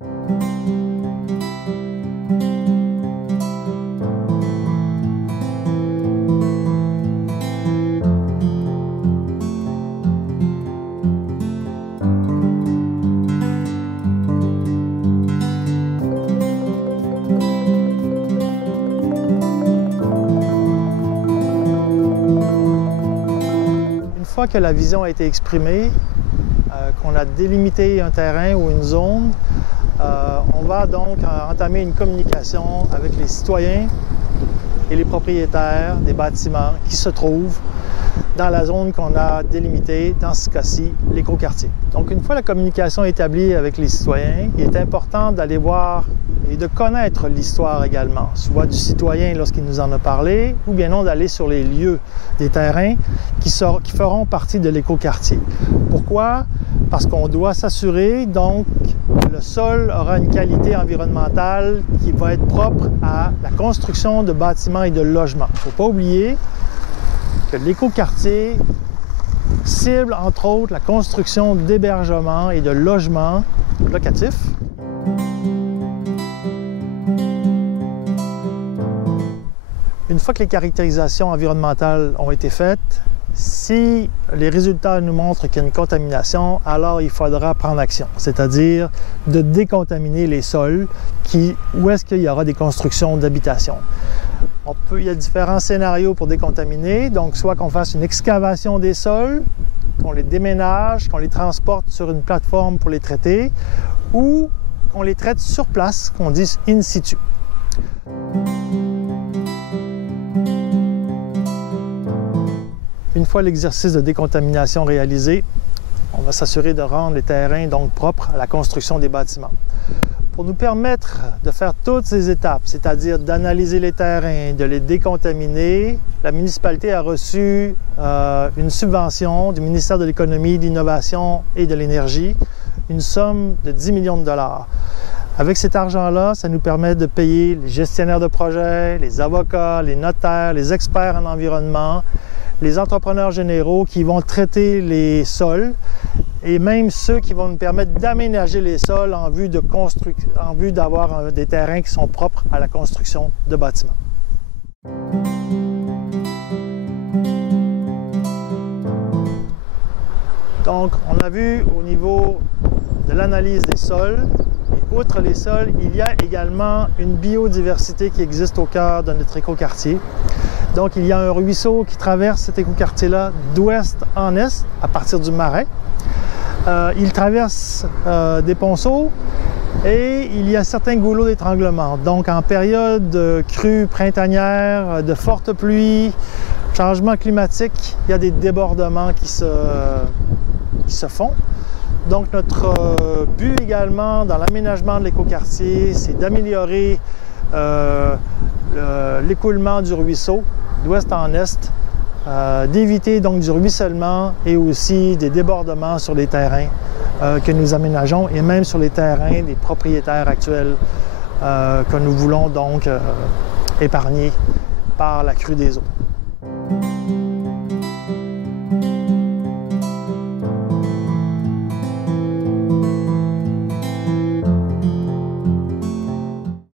Une fois que la vision a été exprimée, qu'on a délimité un terrain ou une zone, on va donc entamer une communication avec les citoyens et les propriétaires des bâtiments qui se trouvent dans la zone qu'on a délimitée, dans ce cas-ci, l'écoquartier. Donc, une fois la communication établie avec les citoyens, il est important d'aller voir et de connaître l'histoire également, soit du citoyen lorsqu'il nous en a parlé, ou bien non d'aller sur les lieux des terrains qui feront partie de l'écoquartier. Pourquoi? Parce qu'on doit s'assurer donc que le sol aura une qualité environnementale qui va être propre à la construction de bâtiments et de logements. Il ne faut pas oublier que l'écoquartier cible entre autres la construction d'hébergements et de logements locatifs. Une fois que les caractérisations environnementales ont été faites, si les résultats nous montrent qu'il y a une contamination, alors il faudra prendre action, c'est-à-dire de décontaminer les sols où est-ce qu'il y aura des constructions d'habitation. Il y a différents scénarios pour décontaminer, donc soit qu'on fasse une excavation des sols, qu'on les déménage, qu'on les transporte sur une plateforme pour les traiter, ou qu'on les traite sur place, qu'on dise in situ. Une fois l'exercice de décontamination réalisé, on va s'assurer de rendre les terrains donc propres à la construction des bâtiments. Pour nous permettre de faire toutes ces étapes, c'est-à-dire d'analyser les terrains, de les décontaminer, la municipalité a reçu une subvention du ministère de l'Économie, de l'Innovation et de l'Énergie, une somme de 10 millions de dollars. Avec cet argent-là, ça nous permet de payer les gestionnaires de projets, les avocats, les notaires, les experts en environnement, les entrepreneurs généraux qui vont traiter les sols et même ceux qui vont nous permettre d'aménager les sols en vue d'avoir des terrains qui sont propres à la construction de bâtiments. Donc, on a vu au niveau de l'analyse des sols, et outre les sols, il y a également une biodiversité qui existe au cœur de notre écoquartier. Donc, il y a un ruisseau qui traverse cet écoquartier-là d'ouest en est, à partir du Marais. Il traverse des ponceaux et il y a certains goulots d'étranglement. Donc, en période de crue printanière, de fortes pluies, changement climatique, il y a des débordements qui se font. Donc, notre but également dans l'aménagement de l'écoquartier, c'est d'améliorer l'écoulement du ruisseau d'ouest en est, d'éviter donc du ruissellement et aussi des débordements sur les terrains que nous aménageons et même sur les terrains des propriétaires actuels que nous voulons donc épargner par la crue des eaux.